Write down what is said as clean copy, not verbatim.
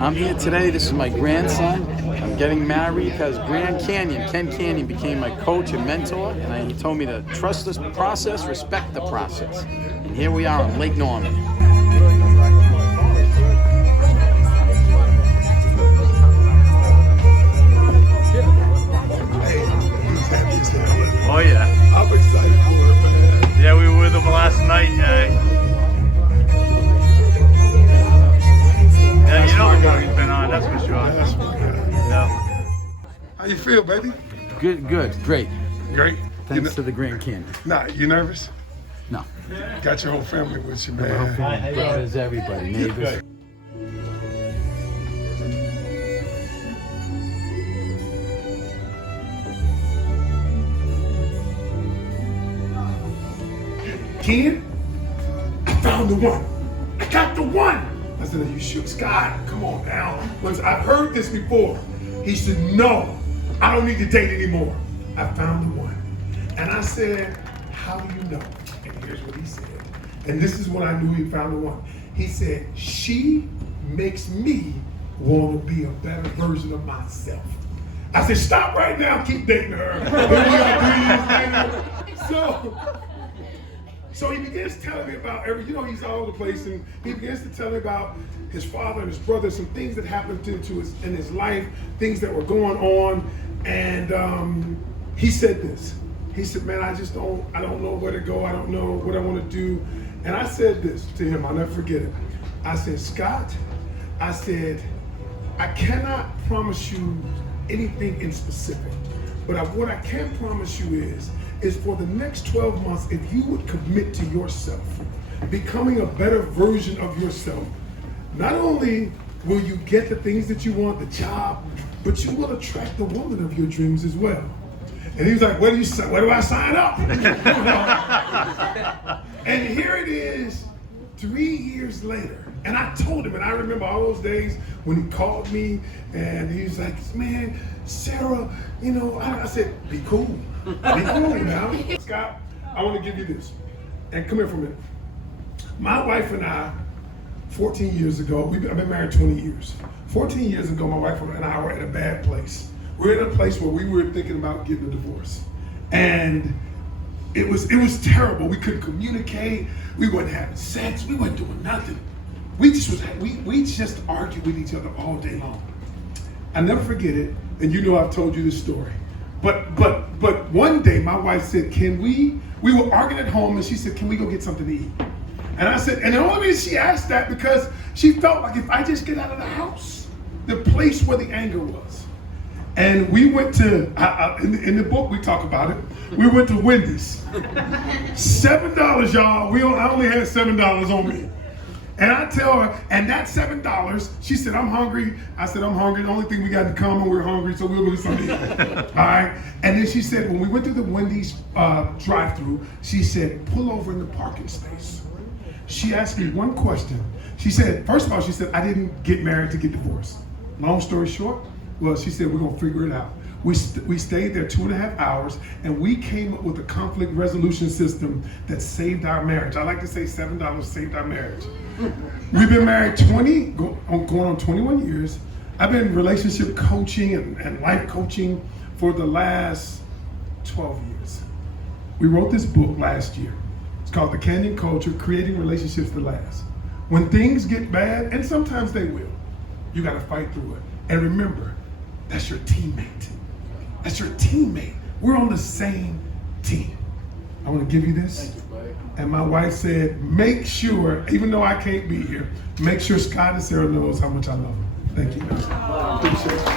I'm here today. This is my grandson. I'm getting married because Ken Canion became my coach and mentor, and he told me to trust the process, respect the process. And here we are on Lake Norman. Oh yeah. I'm excited for it, man. Yeah, we were with him last night. Yeah, you know the dog he's been on, that's for sure. That's my guy. Yeah. How you feel, baby? Good, great. Great. Thanks to the Grand Canyon. Nah, you nervous? No. Got your whole family with you, man. Brothers, everybody, neighbors. Ken, I found the one. I got the one. I said, are you sure? Scott, come on now. Once I've heard this before. He said, no, I don't need to date anymore. I found the one. And I said, how do you know? And here's what he said. And this is when I knew he found the one. He said, she makes me want to be a better version of myself. I said, stop right now, keep dating her. Then we got 3 years later. So he begins telling me about he's all over the place, and he begins to tell me about his father and his brother, some things that happened in his life, things that were going on, and he said this. He said, man, I don't know where to go, I don't know what I want to do. And I said this to him, I'll never forget it. I said, Scott, I said, I cannot promise you anything in specific, but what I can promise you is for the next 12 months, if you would commit to yourself, becoming a better version of yourself, not only will you get the things that you want, the job, but you will attract the woman of your dreams as well. And he was like, where do I sign up? And here it is, 3 years later. And I told him, and I remember all those days when he called me and he was like, man, Sarah, I said, be cool. Be cool now. Scott, I want to give you this. And come here for a minute. My wife and I, 14 years ago, I've been married 20 years. 14 years ago, my wife and I were at a bad place. We're in a place where we were thinking about getting a divorce. And it was terrible. We couldn't communicate. We weren't having sex. We weren't doing nothing. We just argued with each other all day long. I never forget it, and I've told you this story. But one day my wife said, we were arguing at home, and she said, can we go get something to eat? And I said, and the only reason she asked that because she felt like if I just get out of the house, the place where the anger was. And we went to, in the book we talk about it, we went to Wendy's. $7, y'all, I only had $7 on me. And I tell her, and that $7, she said, I'm hungry. I said, I'm hungry. The only thing we got in common, we're hungry, so we'll do something to eat. All right? And then she said, when we went to the Wendy's drive-thru, she said, pull over in the parking space. She asked me one question. She said, first of all, she said, I didn't get married to get divorced. Long story short, well, she said, we're going to figure it out. We stayed there 2.5 hours, and we came up with a conflict resolution system that saved our marriage. I like to say $7 saved our marriage. We've been married going on 21 years. I've been relationship coaching and life coaching for the last 12 years. We wrote this book last year. It's called The Canion Culture, Creating Relationships That Last. When things get bad, and sometimes they will, you got to fight through it. And remember, that's your teammate. That's your teammate. We're on the same team. I want to give you this. Thank you, buddy. And my wife said, make sure, even though I can't be here, make sure Scott and Sara knows how much I love them. Thank you, guys. Appreciate it.